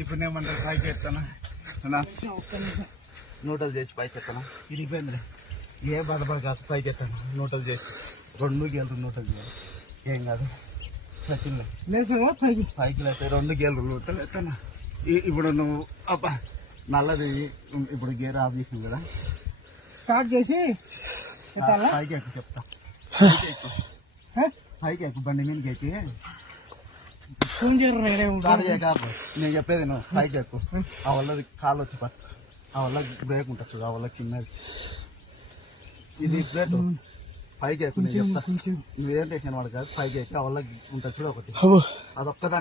ఇప్పుడు ఏమంటారు పైకి ఎత్తానా నూటలు చేసి పైకి ఎత్తానా ఇరిగిపోయిందిలే ఏ బాధపడ కాదు పైకి ఎత్తాను నూటలు చేసి 2 గేలు నూటలు చేయాలి ఏం కాదు లేదు పైకి లేస్తాయి 2 గేలు నూటలు ఎత్తానా ఇప్పుడు నువ్వు అబ్బా నల్లది ఇప్పుడు గేర్ ఆఫ్ చేసింది కదా స్టార్ట్ చేసి పైకి ఎక్కు చెప్తా పైకి ఎక్కు బండి మీదకి ఎక్కి నేను చెప్పేది నువ్వు పైకి ఎక్కు ఆ వల్లది కాలు వచ్చి పట్టు ఆ వల్ల బ్రేక్ ఉంటుంది చూడు ఆ వల్ల చిన్నది ఇది ప్లేట్ పైకి ఎక్కు నేను చెప్తా నువ్వేం టెన్షన్ వాడు కాదు పైకి ఎక్కు ఆ వల్ల ఉంటుంది చూడు ఒకటి అదొక్కదాన్ని